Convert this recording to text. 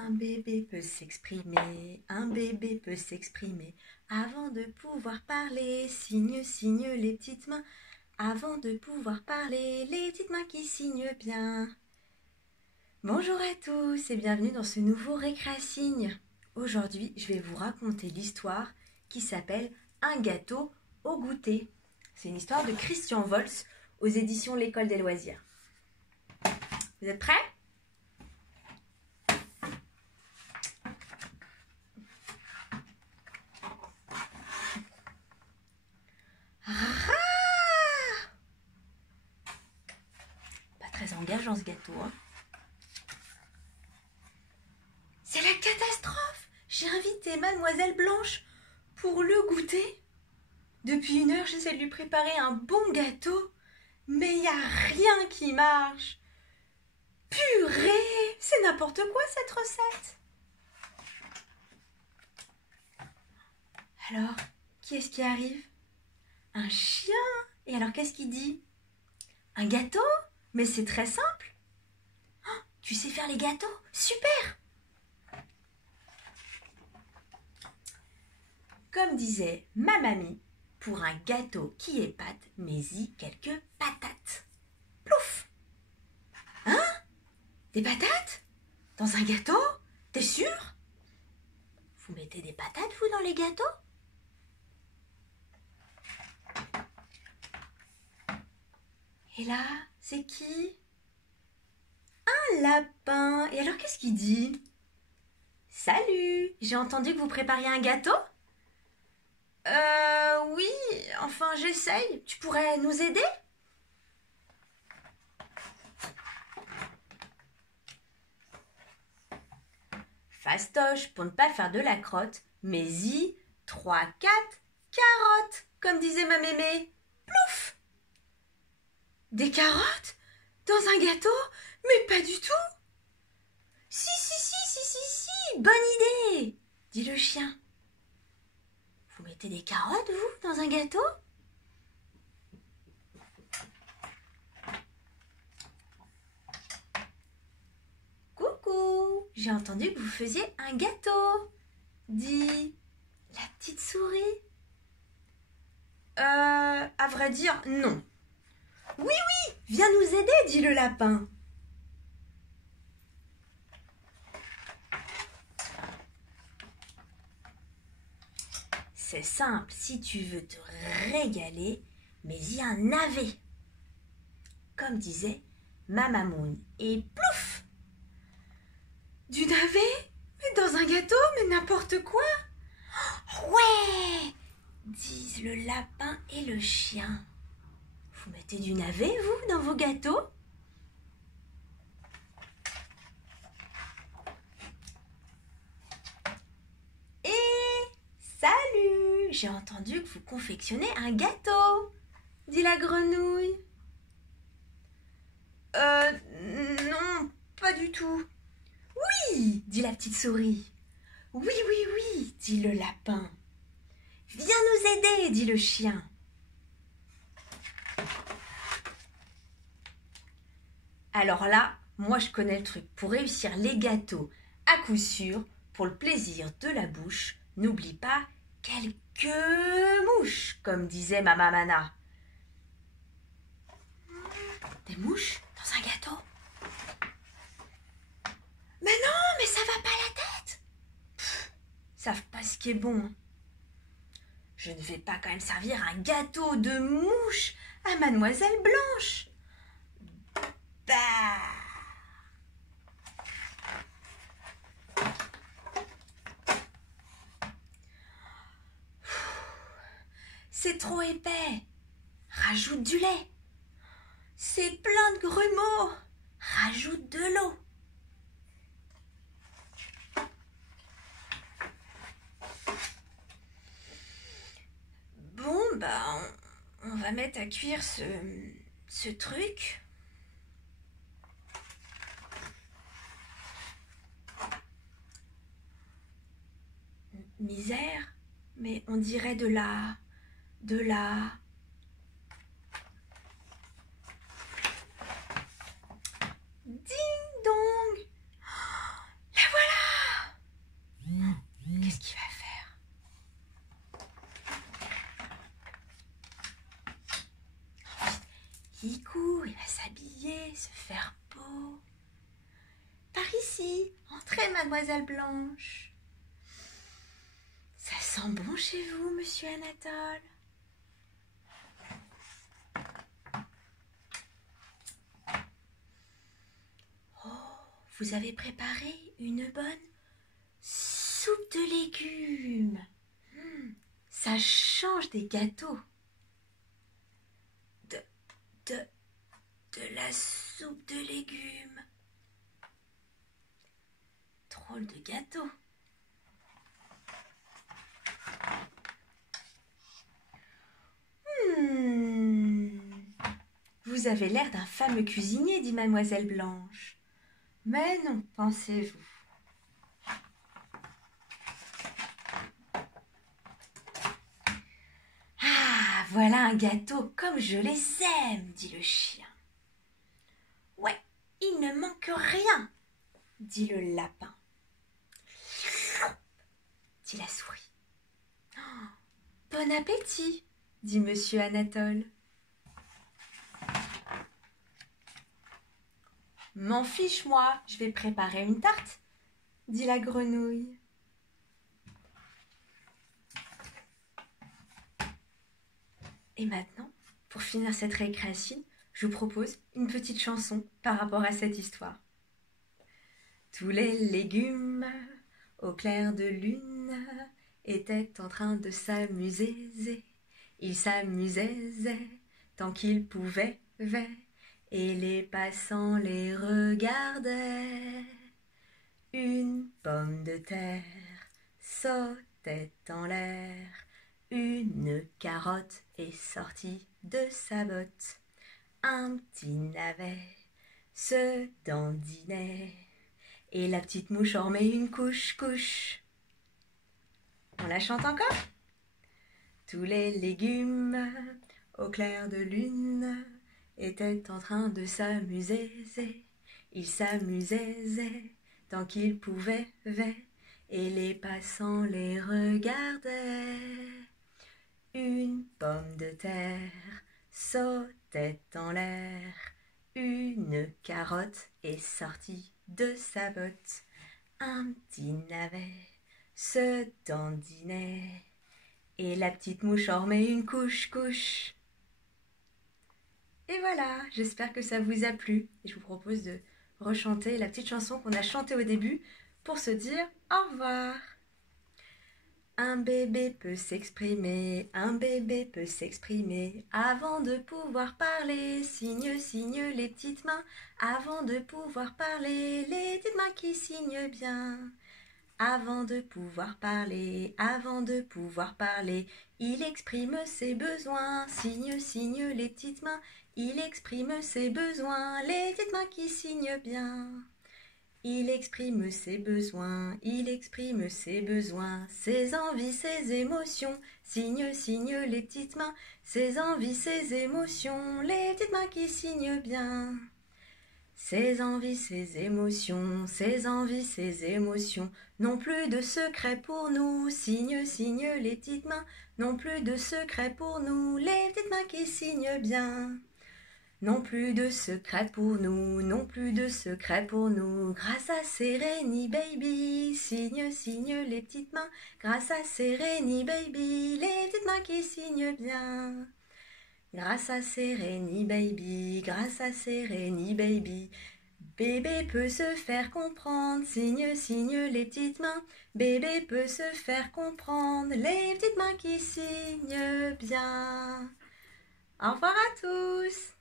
Un bébé peut s'exprimer, un bébé peut s'exprimer. Avant de pouvoir parler, signe, signe les petites mains. Avant de pouvoir parler, les petites mains qui signent bien. Bonjour à tous et bienvenue dans ce nouveau Récréasigne. Aujourd'hui, je vais vous raconter l'histoire qui s'appelle Un gâteau au goûter. C'est une histoire de Christian Volz aux éditions L'École des loisirs. Vous êtes prêts ? Pas très engageant ce gâteau, hein. C'est la catastrophe! J'ai invité Mademoiselle Blanche pour le goûter. Depuis 1 heure, j'essaie de lui préparer un bon gâteau, mais il n'y a rien qui marche. Purée! C'est n'importe quoi cette recette! Alors, qui est-ce qui arrive? Un chien! Et alors, qu'est-ce qu'il dit? Un gâteau? Mais c'est très simple! Oh, tu sais faire les gâteaux? Super! Comme disait ma mamie, pour un gâteau qui épate, mets-y quelques patates. Plouf! Hein? Des patates? Dans un gâteau? T'es sûr? Vous mettez des patates, vous, dans les gâteaux? Et là, c'est qui? Un lapin. Et alors, qu'est-ce qu'il dit? Salut! J'ai entendu que vous prépariez un gâteau? Oui, enfin j'essaye. Tu pourrais nous aider? Fastoche, pour ne pas faire de la crotte, mets-y 3, 4 carottes, comme disait ma mémé. Plouf! Des carottes? Dans un gâteau? Mais pas du tout! Si, bonne idée! Dit le chien. Vous mettez des carottes, vous, dans un gâteau? Coucou! J'ai entendu que vous faisiez un gâteau, dit la petite souris. À vrai dire, non. Oui, viens nous aider, dit le lapin. C'est simple, si tu veux te régaler, mets-y un navet. Comme disait ma mamoune. Et plouf! Du navet? Mais dans un gâteau? Mais n'importe quoi! Ouais! Disent le lapin et le chien. Vous mettez du navet, vous, dans vos gâteaux? Et salut! J'ai entendu que vous confectionnez un gâteau, dit la grenouille. Non, pas du tout. Oui, dit la petite souris. Oui, dit le lapin. Viens nous aider, dit le chien. Alors là, moi je connais le truc. Pour réussir les gâteaux, à coup sûr, pour le plaisir de la bouche, n'oublie pas quelques mouches, comme disait ma mamana. Des mouches dans un gâteau? Mais non, mais ça va pas la tête. Savent pas ce qui est bon. Je ne vais pas quand même servir un gâteau de mouches à Mademoiselle Blanche. Bah. C'est trop épais. Rajoute du lait. C'est plein de grumeaux. Rajoute de l'eau. Bon, bah, on va mettre à cuire ce truc. Misère, mais on dirait de la... Ding dong! La voilà! se faire beau. Par ici, entrez, mademoiselle Blanche. Ça sent bon chez vous, monsieur Anatole. Oh, vous avez préparé une bonne soupe de légumes. Ça change des gâteaux. De la soupe de légumes. Drôle de gâteau. Vous avez l'air d'un fameux cuisinier, dit mademoiselle Blanche. Mais non, pensez-vous. Ah, voilà un gâteau comme je les aime, dit le chien. Ouais, il ne manque rien, dit le lapin. Dit la souris. Oh, bon appétit, dit monsieur Anatole. M'en fiche, moi, je vais préparer une tarte, dit la grenouille. Et maintenant, pour finir cette récréation, je vous propose une petite chanson par rapport à cette histoire. Tous les légumes au clair de lune étaient en train de s'amuser. Ils s'amusaient tant qu'ils pouvaient, et les passants les regardaient. Une pomme de terre sautait en l'air. Une carotte est sortie de sa botte. Un petit navet se dandinait. Et la petite mouche en met une couche. On la chante encore? Tous les légumes au clair de lune étaient en train de s'amuser. Ils s'amusaient tant qu'ils pouvaient, et les passants les regardaient. Une pomme de terre sautait en l'air. Une carotte est sortie de sa botte. Un petit navet se dandinait. Et la petite mouche en met une couche. Et voilà, j'espère que ça vous a plu. Et je vous propose de rechanter la petite chanson qu'on a chantée au début pour se dire au revoir. Un bébé peut s'exprimer, avant de pouvoir parler, signe les petites mains, avant de pouvoir parler, les petites mains qui signent bien. Avant de pouvoir parler, il exprime ses besoins, signe les petites mains, il exprime ses besoins, les petites mains qui signent bien. Il exprime ses besoins, ses envies, ses émotions, signe les petites mains, ses envies, ses émotions, les petites mains qui signent bien. Ses envies, ses émotions, non plus de secrets pour nous, signe les petites mains, non plus de secrets pour nous, les petites mains qui signent bien. Non plus de secrets pour nous, grâce à Sereni Baby, signe les petites mains, grâce à Sereni Baby, les petites mains qui signent bien. Grâce à Sereni Baby, bébé peut se faire comprendre, signe les petites mains, bébé peut se faire comprendre, les petites mains qui signent bien. Au revoir à tous!